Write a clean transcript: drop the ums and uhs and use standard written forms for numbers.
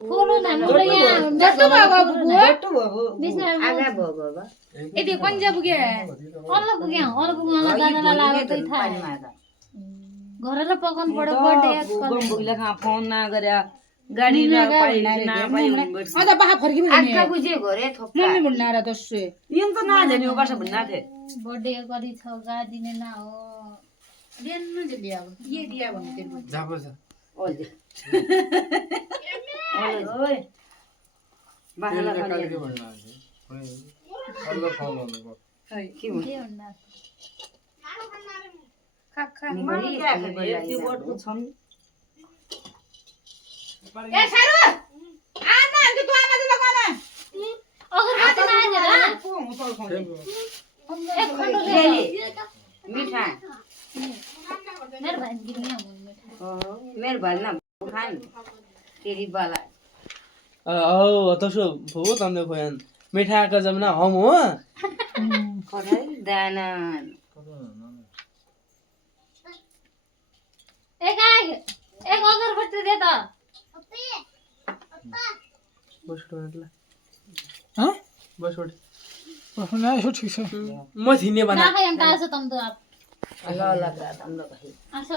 फूल ना मुळे या जट्टू बाबा बुवा जट्टू बाबू बिस्ना आगा भयो बाबा यदि कोणजा बुगे अल्ल पुग्याला जानेला लाग्यो थाहा घरले पकाउनु पर्यो बर्थडे गम बुगले खा फोन ना गर्या गाडी ना पाइ ना पाइ अझ बाहा फर्की पनि आका बुझे घरे थोक्का मम्मी मुन्ना र तस्से यन त ना जाने ओ बासा भन्ना थे बर्थडे गरी छ गादिने ना हो देन न जल्दी अब ये दिया भन्नु तेरो जाबो जा ओले ओए बाहला के खाली भन्नु आज अल्ल फलो नको है के हो के भन्ना खा खा निगरी यति बोर्डको छन् ए सारु आना के तू आना जला गाना अगरबत्ती ना आएन को म तल खाउँदै एक खण्ड मिठा मेरो भाइ दिने हो मेरो भल्ना खान तेरी बाला औ तसो भो तमले खोयन मिठा का जमना हम हो खरै दाना एक अगरबत्ती दे त बस टोटला हाँ बस उठ ना यसो ठीक छ म थिने बना ना खायम तास तम तो आप ल ल त हम लोग आसो